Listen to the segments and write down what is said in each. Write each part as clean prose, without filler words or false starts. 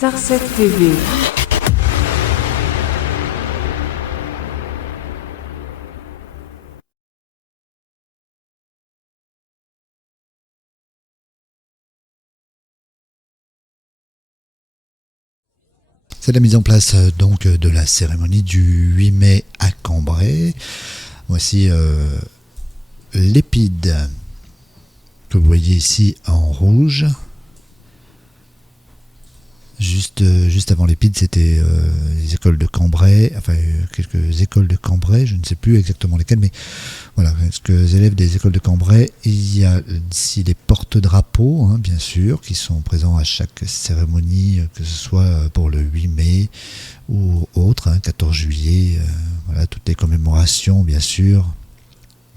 Starset TV. C'est la mise en place donc de la cérémonie du 8 mai à Cambrai. Voici l'épide que vous voyez ici en rouge. Juste avant l'épide, c'était les écoles de Cambrai, enfin quelques écoles de Cambrai, je ne sais plus exactement lesquelles, mais voilà, quelques élèves des écoles de Cambrai. Il y a ici les porte-drapeaux, hein, bien sûr, qui sont présents à chaque cérémonie, que ce soit pour le 8 mai ou autre, hein, 14 juillet, voilà, toutes les commémorations, bien sûr,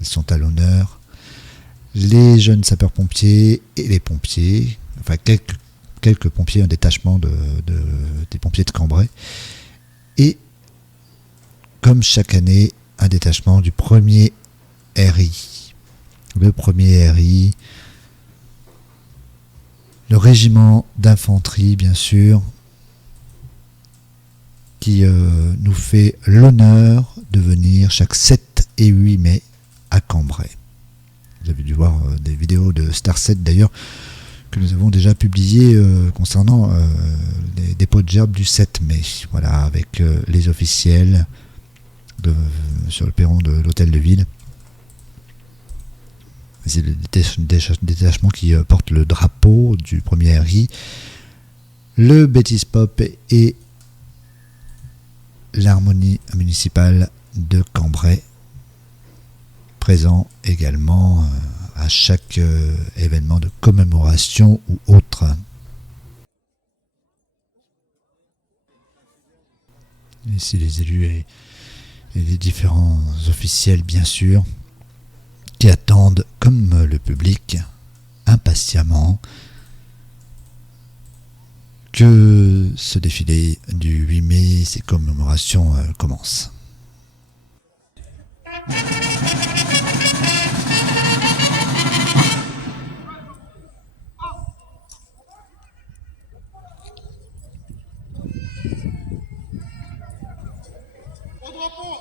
ils sont à l'honneur. Les jeunes sapeurs-pompiers et les pompiers, enfin quelques pompiers, un détachement des pompiers de Cambrai. Et, comme chaque année, un détachement du premier RI. Le premier RI, le régiment d'infanterie, bien sûr, qui nous fait l'honneur de venir chaque 7 et 8 mai à Cambrai. Vous avez dû voir des vidéos de Starset d'ailleurs, que nous avons déjà publié concernant les dépôts de gerbes du 7 mai, voilà, avec les officiels sur le perron de l'hôtel de ville. C'est le détachement qui porte le drapeau du premier RI, le Betty's Pop et l'harmonie municipale de Cambrai, présent également à chaque événement de commémoration ou autre. Ici les élus et les différents officiels, bien sûr, qui attendent, comme le public, impatiemment que ce défilé du 8 mai, ces commémorations commencent. Au drapeau.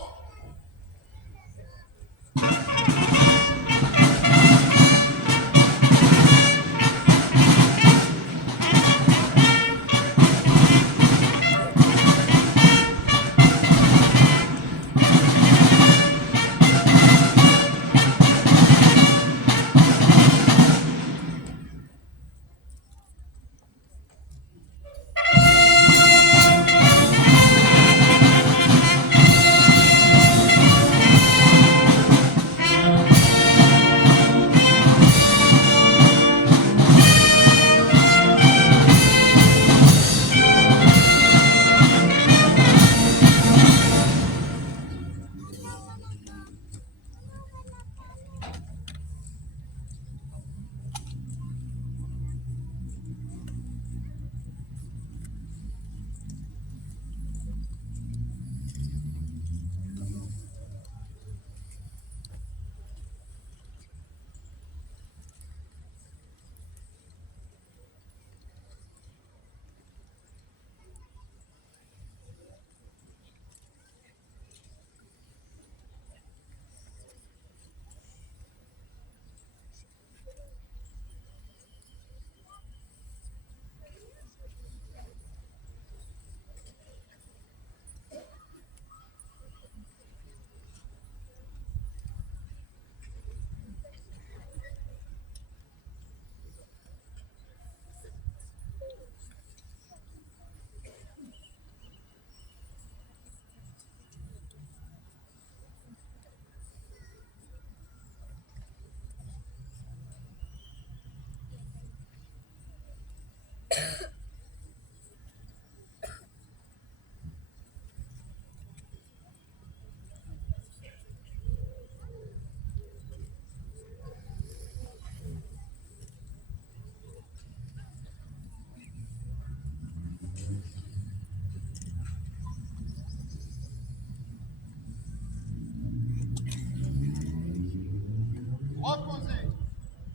Reposez.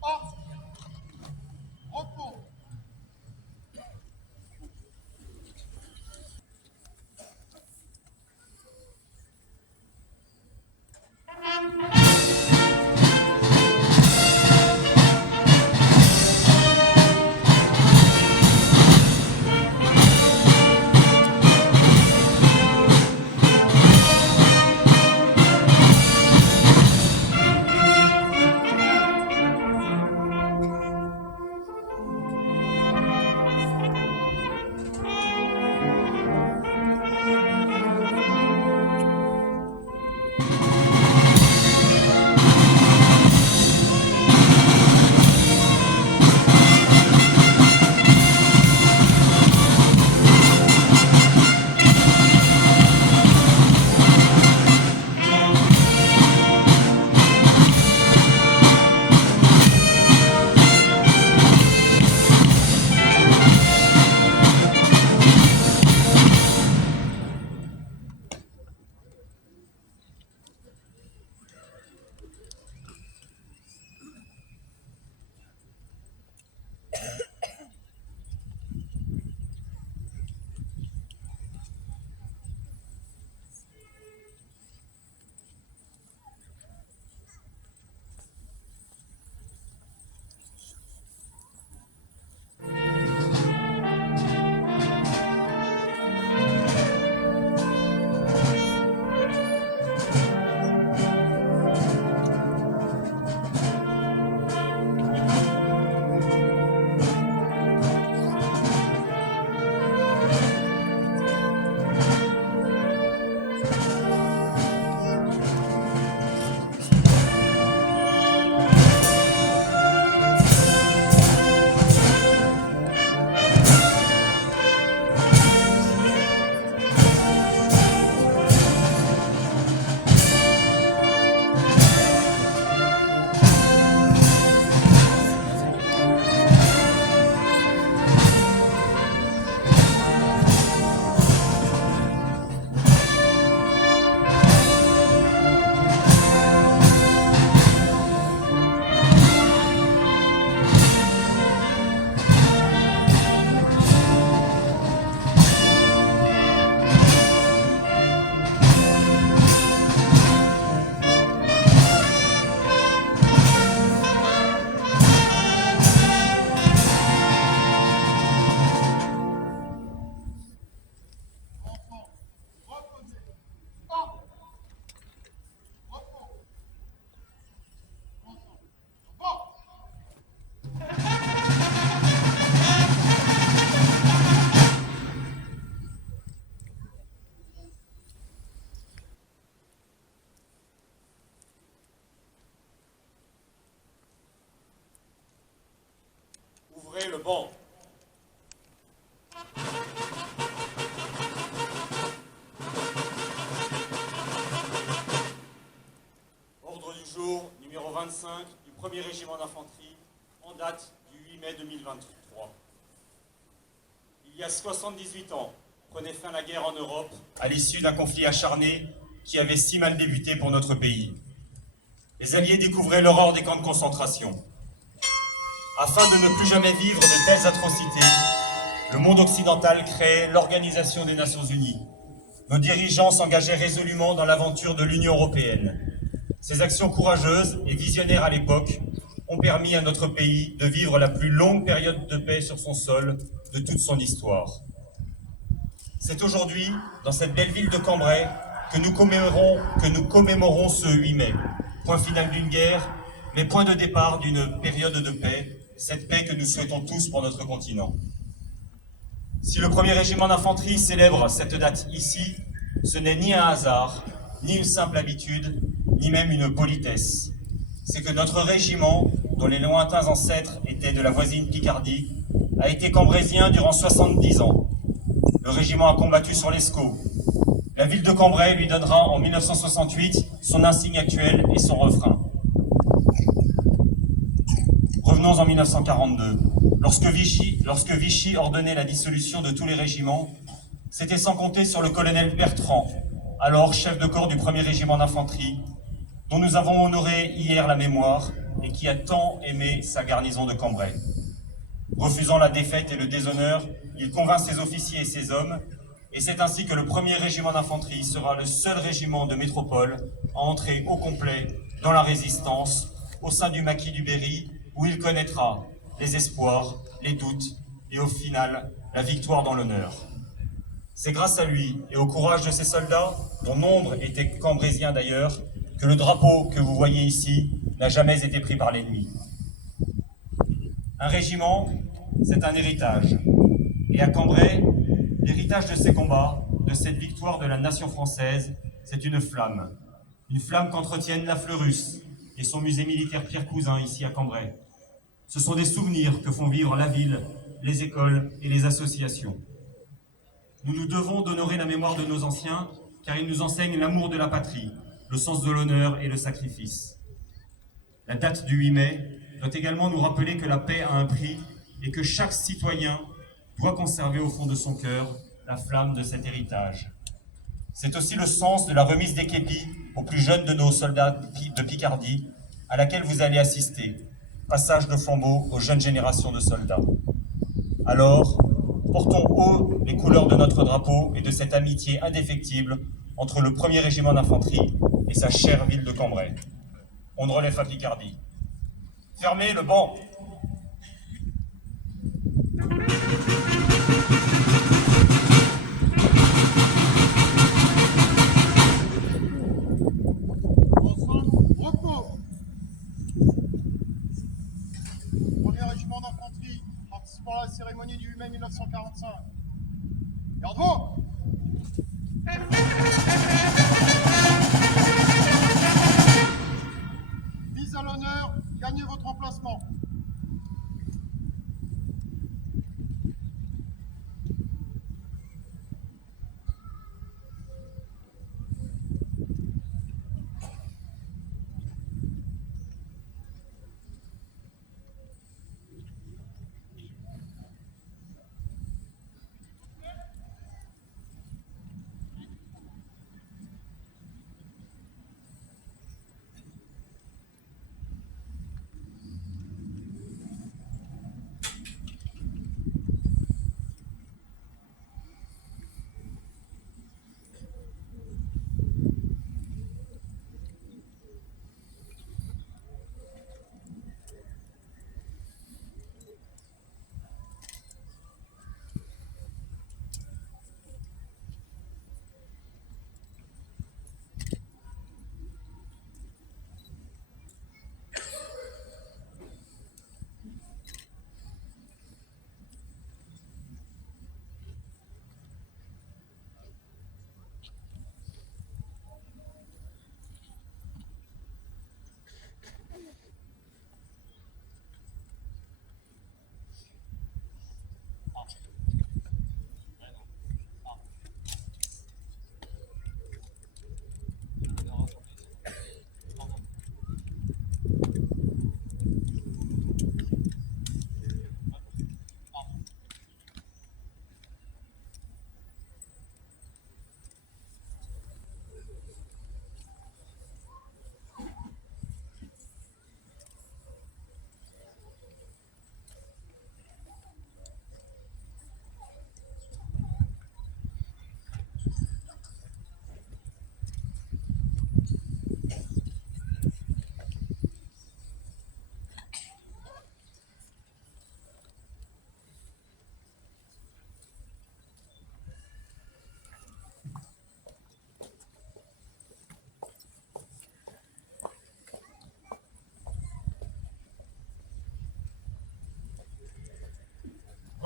Hors. Repos. 25 du 1er régiment d'infanterie en date du 8 mai 2023. Il y a 78 ans, prenait fin la guerre en Europe à l'issue d'un conflit acharné qui avait si mal débuté pour notre pays. Les Alliés découvraient l'horreur des camps de concentration. Afin de ne plus jamais vivre de telles atrocités, le monde occidental créait l'Organisation des Nations Unies. Nos dirigeants s'engageaient résolument dans l'aventure de l'Union européenne. Ces actions courageuses et visionnaires à l'époque ont permis à notre pays de vivre la plus longue période de paix sur son sol de toute son histoire. C'est aujourd'hui, dans cette belle ville de Cambrai, que nous commémorons ce 8 mai. Point final d'une guerre, mais point de départ d'une période de paix, cette paix que nous souhaitons tous pour notre continent. Si le 1er régiment d'infanterie célèbre cette date ici, ce n'est ni un hasard, ni une simple habitude, ni même une politesse. C'est que notre régiment, dont les lointains ancêtres étaient de la voisine Picardie, a été cambraisien durant 70 ans. Le régiment a combattu sur l'Escaut. La ville de Cambrai lui donnera en 1968 son insigne actuel et son refrain. Revenons en 1942. Lorsque Vichy ordonnait la dissolution de tous les régiments, c'était sans compter sur le colonel Bertrand, alors chef de corps du 1er régiment d'infanterie, dont nous avons honoré hier la mémoire et qui a tant aimé sa garnison de Cambrai. Refusant la défaite et le déshonneur, il convainc ses officiers et ses hommes, et c'est ainsi que le 1er régiment d'infanterie sera le seul régiment de métropole à entrer au complet dans la résistance au sein du maquis du Berry, où il connaîtra les espoirs, les doutes et au final la victoire dans l'honneur. C'est grâce à lui et au courage de ses soldats, dont nombre étaient cambraisiens d'ailleurs, que le drapeau que vous voyez ici n'a jamais été pris par l'ennemi. Un régiment, c'est un héritage. Et à Cambrai, l'héritage de ces combats, de cette victoire de la nation française, c'est une flamme. Une flamme qu'entretiennent la Fleurus et son musée militaire Pierre Cousin ici à Cambrai. Ce sont des souvenirs que font vivre la ville, les écoles et les associations. Nous nous devons d'honorer la mémoire de nos anciens, car ils nous enseignent l'amour de la patrie, le sens de l'honneur et le sacrifice. La date du 8 mai doit également nous rappeler que la paix a un prix et que chaque citoyen doit conserver au fond de son cœur la flamme de cet héritage. C'est aussi le sens de la remise des képis aux plus jeunes de nos soldats de Picardie, à laquelle vous allez assister. Passage de flambeau aux jeunes générations de soldats. Alors, portons haut les couleurs de notre drapeau et de cette amitié indéfectible entre le 1er régiment d'infanterie et sa chère ville de Cambrai. On ne relève à Picardie. Fermez le banc. Ensemble, repos. 1er régiment d'infanterie, participant à la cérémonie du 8 mai 1945. Garde-vous. Mise à l'honneur, gagnez votre emplacement.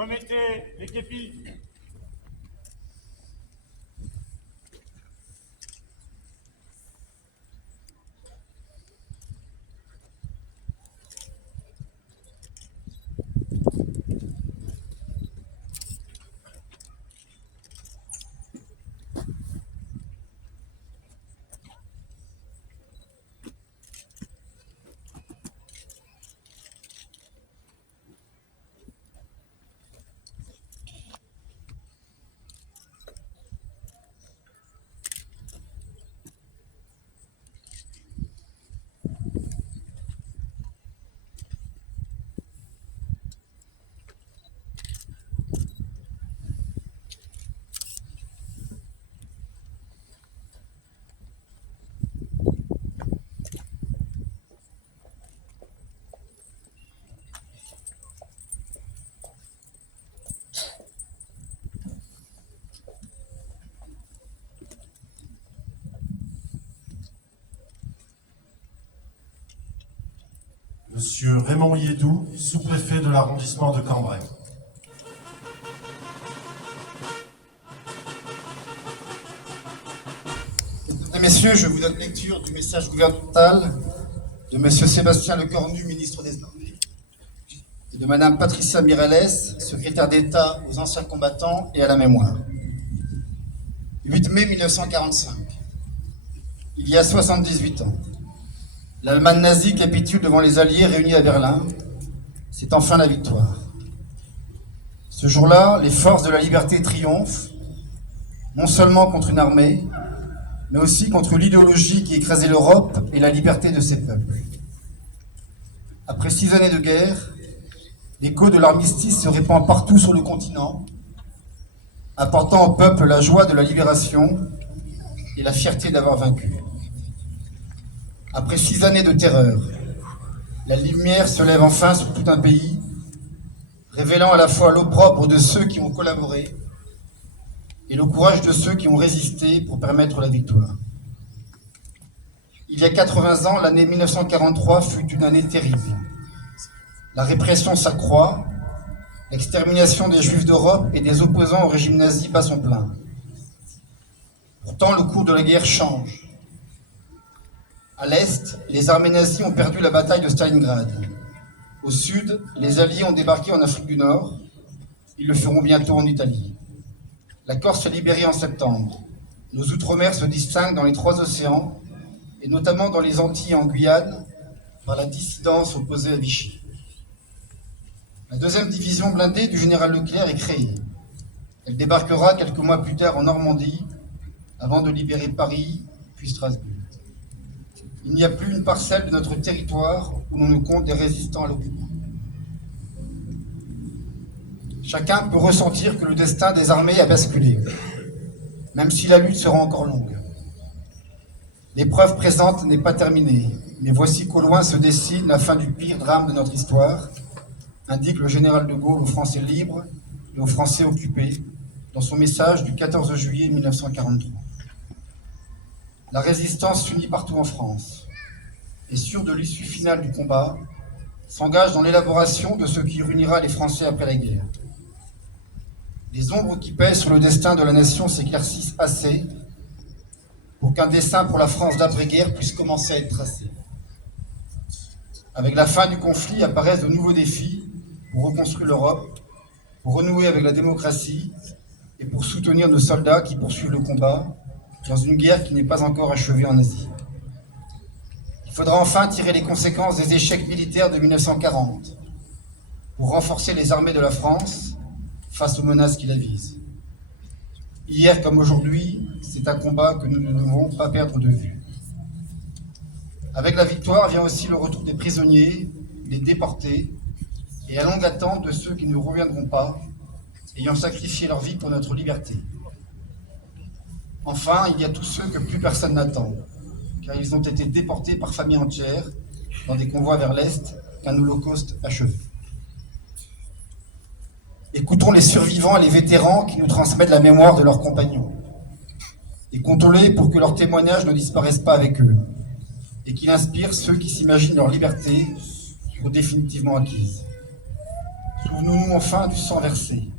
Remettez les képis. Monsieur Raymond Yédou, sous-préfet de l'arrondissement de Cambrai. Mesdames et messieurs, je vous donne lecture du message gouvernemental de monsieur Sébastien Lecornu, ministre des Armées, et de madame Patricia Miralles, secrétaire d'État aux anciens combattants et à la mémoire. 8 mai 1945. Il y a 78 ans. L'Allemagne nazie capitule devant les Alliés réunis à Berlin. C'est enfin la victoire. Ce jour-là, les forces de la liberté triomphent, non seulement contre une armée, mais aussi contre l'idéologie qui écrasait l'Europe et la liberté de ses peuples. Après 6 années de guerre, l'écho de l'armistice se répand partout sur le continent, apportant au peuple la joie de la libération et la fierté d'avoir vaincu. Après 6 années de terreur, la lumière se lève enfin sur tout un pays, révélant à la fois l'opprobre de ceux qui ont collaboré et le courage de ceux qui ont résisté pour permettre la victoire. Il y a 80 ans, l'année 1943 fut une année terrible. La répression s'accroît, l'extermination des Juifs d'Europe et des opposants au régime nazi bat son plein. Pourtant, le cours de la guerre change. À l'est, les armées nazies ont perdu la bataille de Stalingrad. Au sud, les Alliés ont débarqué en Afrique du Nord. Ils le feront bientôt en Italie. La Corse est libérée en septembre. Nos outre-mer se distinguent dans les 3 océans, et notamment dans les Antilles et en Guyane, par la dissidence opposée à Vichy. La 2e division blindée du général Leclerc est créée. Elle débarquera quelques mois plus tard en Normandie, avant de libérer Paris, puis Strasbourg. Il n'y a plus une parcelle de notre territoire où l'on ne compte des résistants à l'occupant. Chacun peut ressentir que le destin des armées a basculé, même si la lutte sera encore longue. L'épreuve présente n'est pas terminée, mais voici qu'au loin se dessine la fin du pire drame de notre histoire, indique le général de Gaulle aux Français libres et aux Français occupés dans son message du 14 juillet 1943. La résistance s'unit partout en France et, sûre de l'issue finale du combat, s'engage dans l'élaboration de ce qui réunira les Français après la guerre. Les ombres qui pèsent sur le destin de la nation s'éclaircissent assez pour qu'un dessein pour la France d'après-guerre puisse commencer à être tracé. Avec la fin du conflit apparaissent de nouveaux défis pour reconstruire l'Europe, pour renouer avec la démocratie et pour soutenir nos soldats qui poursuivent le combat dans une guerre qui n'est pas encore achevée en Asie. Il faudra enfin tirer les conséquences des échecs militaires de 1940 pour renforcer les armées de la France face aux menaces qui la visent. Hier comme aujourd'hui, c'est un combat que nous ne devons pas perdre de vue. Avec la victoire vient aussi le retour des prisonniers, des déportés, et à longue attente de ceux qui ne reviendront pas, ayant sacrifié leur vie pour notre liberté. Enfin, il y a tous ceux que plus personne n'attend, car ils ont été déportés par famille entière dans des convois vers l'Est qu'un holocauste achevé. Écoutons les survivants et les vétérans qui nous transmettent la mémoire de leurs compagnons. Et comptons-les pour que leurs témoignages ne disparaissent pas avec eux, et qu'il inspire ceux qui s'imaginent leur liberté pour définitivement acquise. Souvenons-nous enfin du sang versé.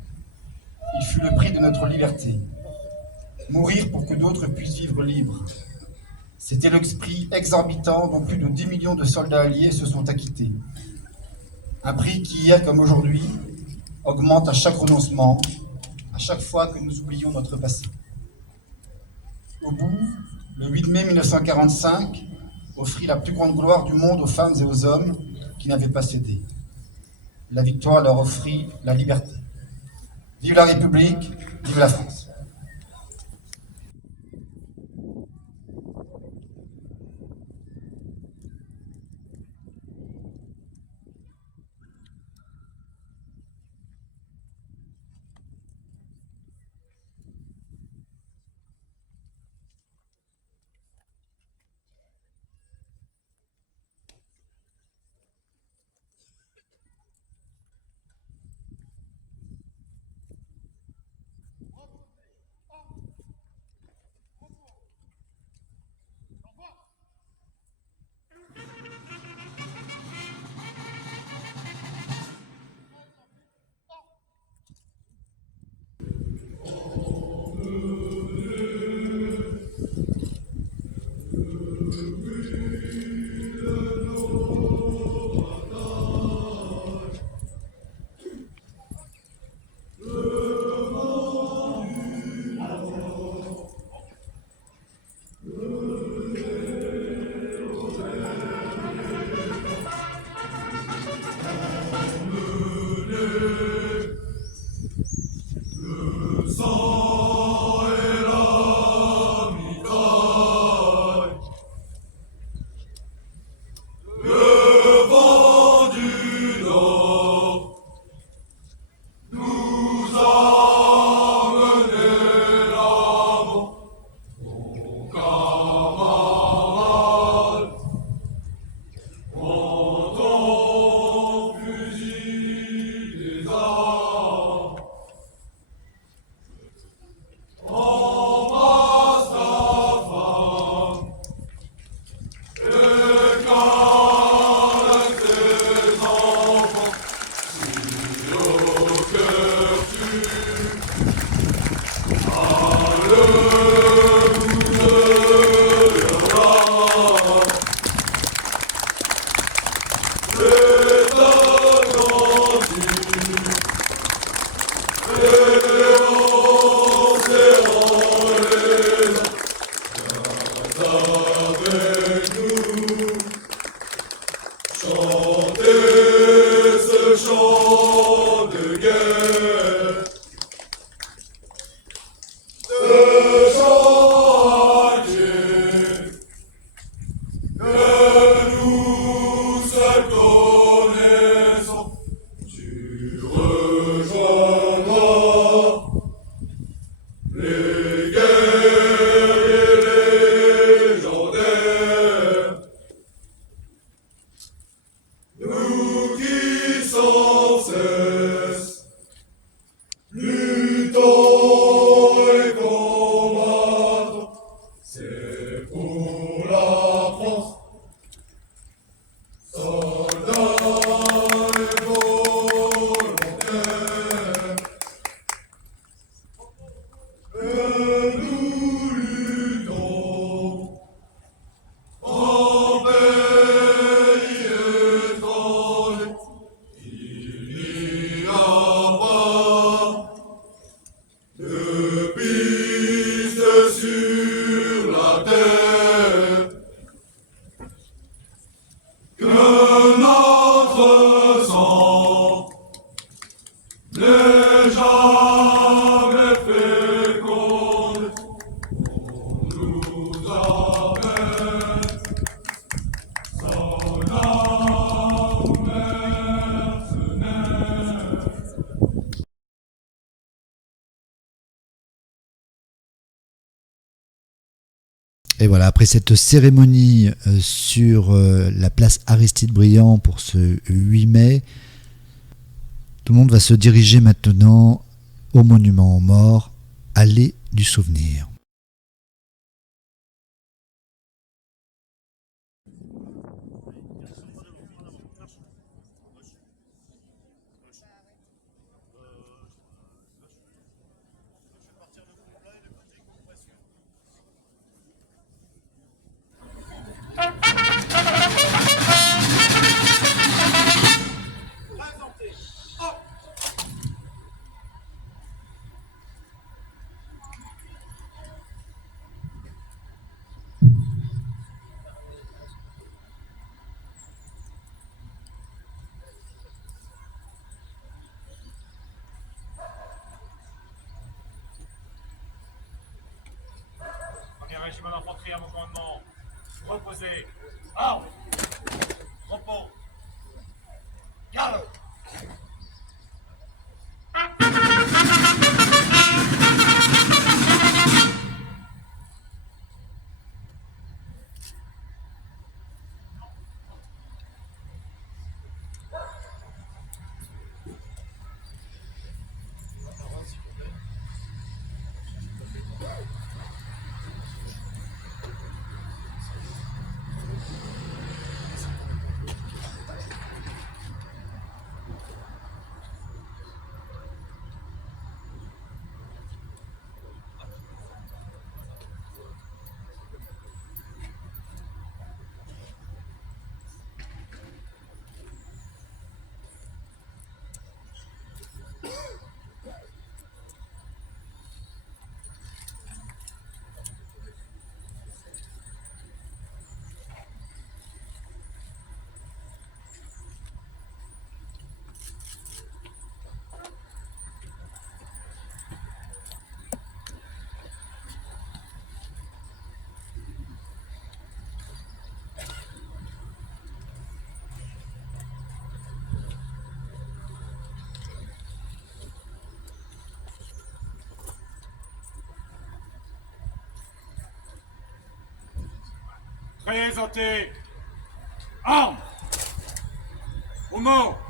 Il fut le prix de notre liberté. Mourir pour que d'autres puissent vivre libres. C'était l'esprit exorbitant dont plus de 10 millions de soldats alliés se sont acquittés. Un prix qui, hier comme aujourd'hui, augmente à chaque renoncement, à chaque fois que nous oublions notre passé. Au bout, le 8 mai 1945 offrit la plus grande gloire du monde aux femmes et aux hommes qui n'avaient pas cédé. La victoire leur offrit la liberté. Vive la République, vive la France. Et voilà, après cette cérémonie sur la place Aristide Briand pour ce 8 mai, tout le monde va se diriger maintenant au monument aux morts, allée du souvenir. régiment d'infanterie à mon commandement. Reposez. Armes. Repos. Garde. Présentez. Armes. Au mort.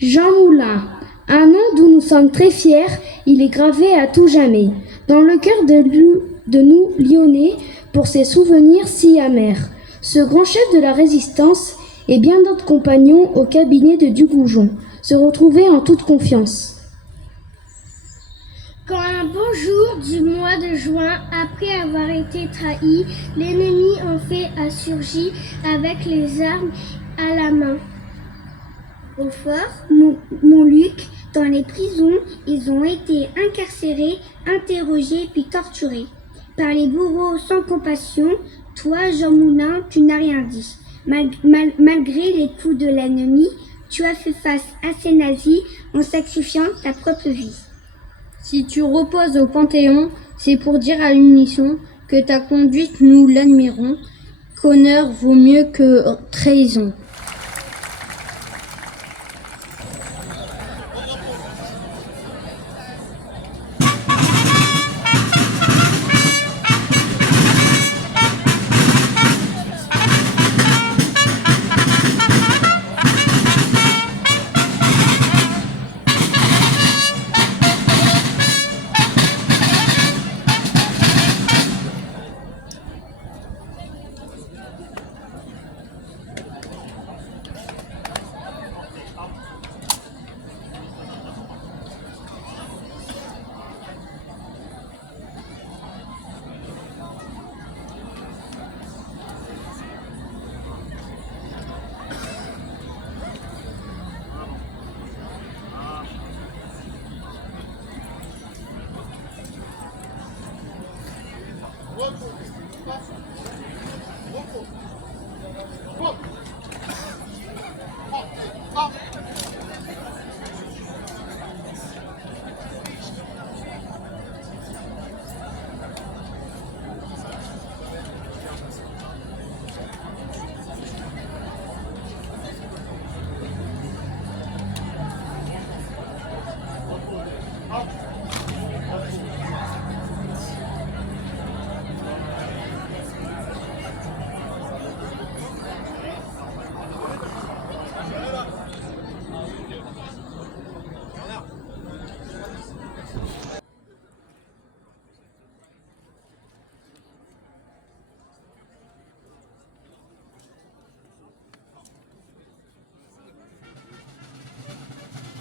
Jean Moulin. Un nom dont nous sommes très fiers, il est gravé à tout jamais dans le cœur de nous Lyonnais pour ses souvenirs si amers. Ce grand chef de la résistance et bien d'autres compagnons au cabinet de Dugoujon se retrouvaient en toute confiance. Quand un beau jour du mois de juin, après avoir été trahi, l'ennemi en fait a surgi avec les armes à la main. Au fort, Montluc, dans les prisons, ils ont été incarcérés, interrogés puis torturés. Par les bourreaux sans compassion, toi, Jean Moulin, tu n'as rien dit. Malgré les coups de l'ennemi, tu as fait face à ces nazis en sacrifiant ta propre vie. Si tu reposes au Panthéon, c'est pour dire à l'unisson que ta conduite, nous l'admirons, qu'honneur vaut mieux que trahison.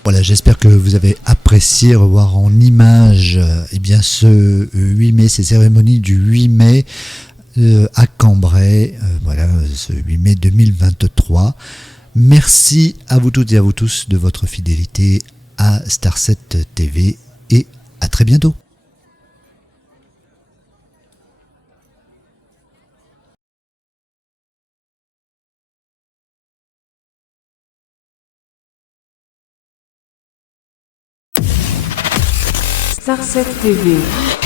Voilà, j'espère que vous avez apprécié revoir en images eh bien, ce 8 mai, ces cérémonies du 8 mai à Cambrai, voilà, ce 8 mai 2023. Merci à vous toutes et à vous tous de votre fidélité à Star7 TV et à très bientôt. Star7 TV.